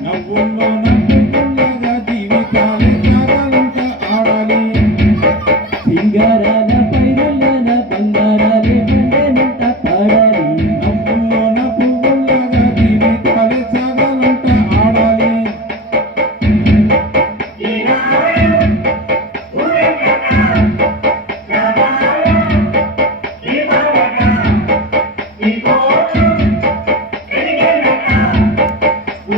Não vou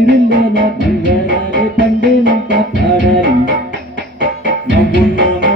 Birindola, Birindola, Birindola, Birindola, Birindola,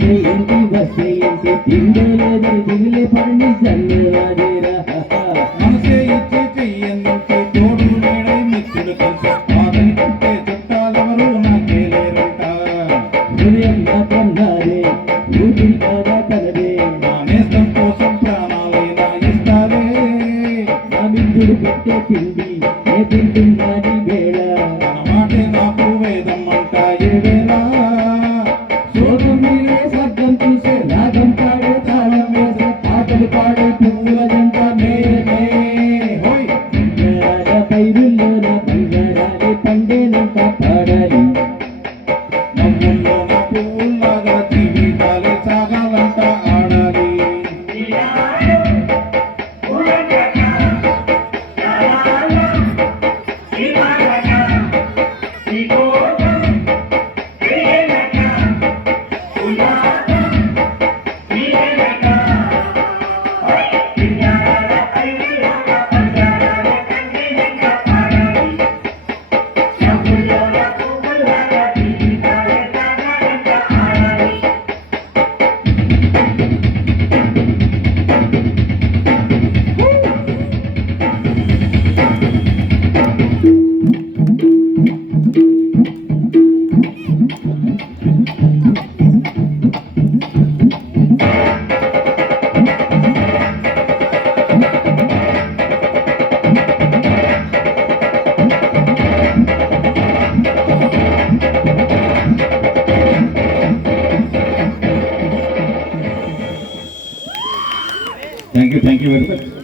Jayanti ദശയന്തി തിങ്കളരി തിങ്കിലെ പണി സന്നിവാതിര മനസ്സേ ഇച്ച് ചെയ്യുന്നു തോടുമേടെ നിൽക്കുന്നത് ആദരിക്കട്ടെ ചത്താലവരു നാട്ടിലേറുണ്ട ഹൃദയം മാത്രം നാരെ ഊട്ടിൽ കാടാ തനതെ നാണേസ്തം കോസം പ്രാണാലയ നായിസ്താവേ നാമിന്തിരു പെട്ട തിണ്ടി ഏതിൽ തിന്നാടി വേള എല്ലാവരും